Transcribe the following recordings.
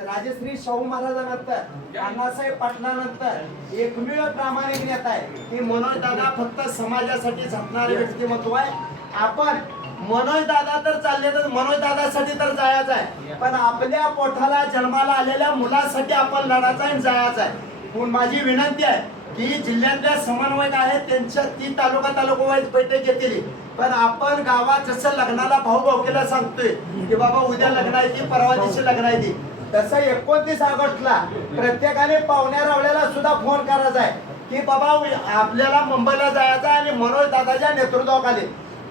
राजश्री शाहू महाराजांनंतर अण्णासाहेब पाटलानंतर एकमेव प्रामाणिक नेता आहे. की मनोज दादा फक्त समाजासाठी झटणारे व्यक्तिमत्व आहे. आपण मनोज दादा तर चालले तर मनोज दादासाठी तर जायचं आहे. पण आपल्या पोटाला जन्माला आलेल्या मुलासाठी आपण लढायचं आणि जायचं आहे. म्हणून माझी विनंती आहे की जिल्ह्यातल्या समन्वयक आहेत त्यांच्या ती तालुका तालुका वाईज बैठक घेतली. पण आपण गावात जसं लग्नाला भाऊ भाऊकीला सांगतोय की बाबा उद्या लग्न आहे ती परवा दिवशी लग्न आहे ती. तसं एकोणतीस ऑगस्टला प्रत्येकाने पाहुण्या रावळ्याला सुद्धा फोन करायचा आहे. की बाबा आपल्याला मुंबईला जायचं आहे आणि मनोज दादाच्या नेतृत्वाखाली.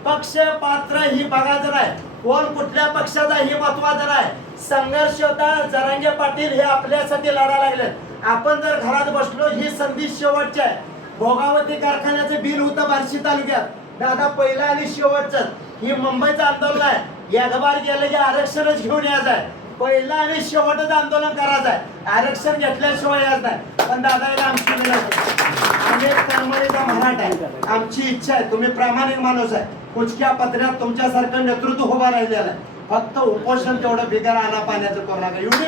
पक्ष पात्र ही बघायचं नाही कोण कुठल्या पक्षाचा ही महत्वाचं नाही संघर्ष होता जरांगे पाटील हे आपल्यासाठी लढा लागले. आपण जर घरात बसलो ही संधी शेवटची आहे. भोगावती कारखान्याचं बिल होतं बार्शी तालुक्यात. दादा पहिलं आणि शेवटचं. ही मुंबईचं आंदोलन आहे. एकबार गेलं की आरक्षणच घेऊन यायचं आहे. पहिला आणि शेवटच आंदोलन करायचं आहे. आरक्षण घेतल्याशिवाय याच नाही. पण दादा याला आमची विनंती आहे. आम्ही एक मराठा आहे. आमची इच्छा आहे. तुम्ही प्रामाणिक माणूस आहे. कुचक्या पत्र्यात तुमच्यासारखं नेतृत्व उभा राहिलेलं आहे. फक्त उपोषण तेवढं बिगर आणा पाण्याचं करू नका एवढी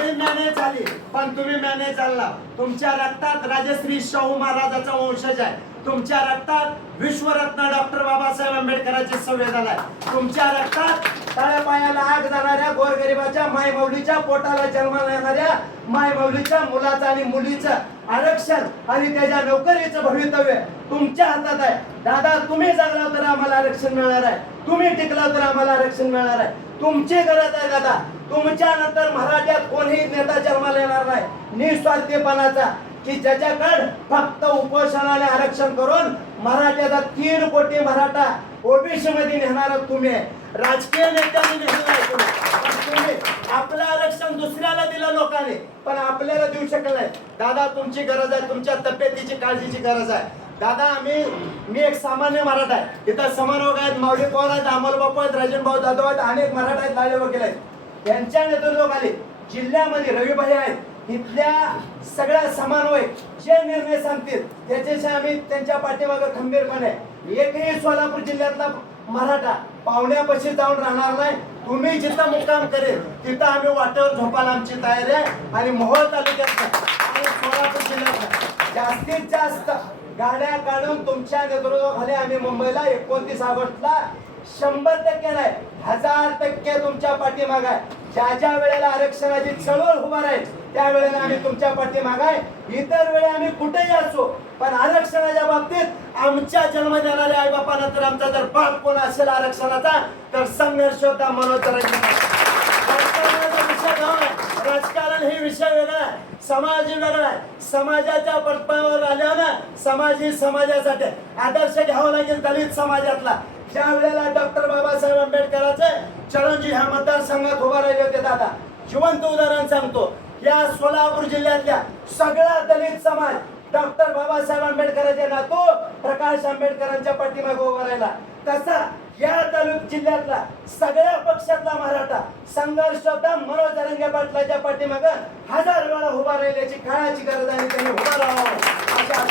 सगळी मॅनेज झाली पण तुम्ही मॅनेज झाला तुमच्या रक्तात राजश्री शाहू महाराजाचा वंशज आहे. तुमच्या रक्तात विश्वरत्न डॉक्टर बाबासाहेब आंबेडकरांची संवेदना आहे. तुमच्या रक्तात तळ्या पायाला आग जाणाऱ्या गोरगरिबाच्या मायमौलीच्या पोटाला जन्माला येणाऱ्या मायमौलीच्या मुलाचं आणि मुलीचं आरक्षण आणि त्याच्या नोकरीचं भवितव्य तुमच्या हातात आहे. दादा तुम्ही जगला तर आम्हाला आरक्षण मिळणार आहे. तुम्ही टिकला तर आम्हाला आरक्षण मिळणार आहे. तुमची गरज आहे दादा. तुमच्या नंतर मराठ्यात कोणीही नेता जन्माला येणार नाही. निस्वार्थीपणाचा. की ज्याच्याकडे फक्त उपोषणाने आरक्षण करून मराठ्याचा तीन कोटी मराठा ओबीसी मध्ये नेणार तुम्ही. आहे. राजकीय नेत्यांनी तुम्ही. आपलं आरक्षण दुसऱ्याला दिलं लोकांनी पण आपल्याला देऊ शकत नाही. दादा तुमची गरज आहे. तुमच्या तब्येतीची काळजीची गरज आहे. दादा आम्ही मी एक सामान्य मराठा आहे. इथं समारोह आहेत. मावळी पवार आहेत अमोल बापू आहेत राजन भाऊ जाधव आहेत अनेक मराठा आहेत लाले वगैरे आहेत. यांच्या नेतृत्वाखाली जिल्ह्यामध्ये रविभाई आहेत. इथल्या सगळ्या समन्वय जे निर्णय सांगतील त्याच्याशी आम्ही त्यांच्या पाठीमागे खंबीरपणे एकही सोलापूर जिल्ह्यातला मराठा पाहुण्यापाशी जाऊन राहणार नाही. तुम्ही जिथं मुक्काम करेल तिथं आम्ही वाटेवर झोपायला आमची तयारी आहे. आणि मोहोळ तालुक्यात आणि सोलापूर जिल्ह्यात जास्तीत जास्त गाड्या काढून तुमच्या नेतृत्वाखाली आम्ही मुंबईला एकोणतीस ऑगस्टला शंभर टक्के नाही हजार टक्के तुमच्या पाठीमाग आहे. ज्या ज्या वेळेला आरक्षणाची चळवळ उभा राहील त्यावेळेला आम्ही तुमच्या पाठीमाग आहे. इतर वेळी आम्ही कुठेही असो पण आरक्षणाच्या बाबतीत आमच्या जन्म देणाऱ्या आई तर आमचा जर बाप कोण असेल आरक्षणाचा तर संघर्ष होता मनोज राजकारणाचा विषय राजकारण हे विषय वेगळा आहे. समाज वेगळा आहे. समाजाच्या पटपावर आल्यावर समाज ही समाजासाठी आदर्श घ्यावा लागेल दलित समाजातला. ज्या वेळेला डॉक्टर बाबासाहेब आंबेडकरांचे चरणजी ह्या मतदारसंघात उभा राहिले होते दादा जिवंत उदाहरण सांगतो. या सोलापूर जिल्ह्यातल्या सगळा दलित समाज डॉक्टर बाबासाहेब आंबेडकरांचे नातू प्रकाश आंबेडकरांच्या पाठीमागे उभा राहिला. तसा या तालुक जिल्ह्यातला सगळ्या पक्षातला मराठा संघर्ष होता मनोज रंगे पाटलाच्या पाठीमागे हजार वेळा उभा राहिल्याची काळाची गरज आहे त्यांनी उभा राहावं. अशा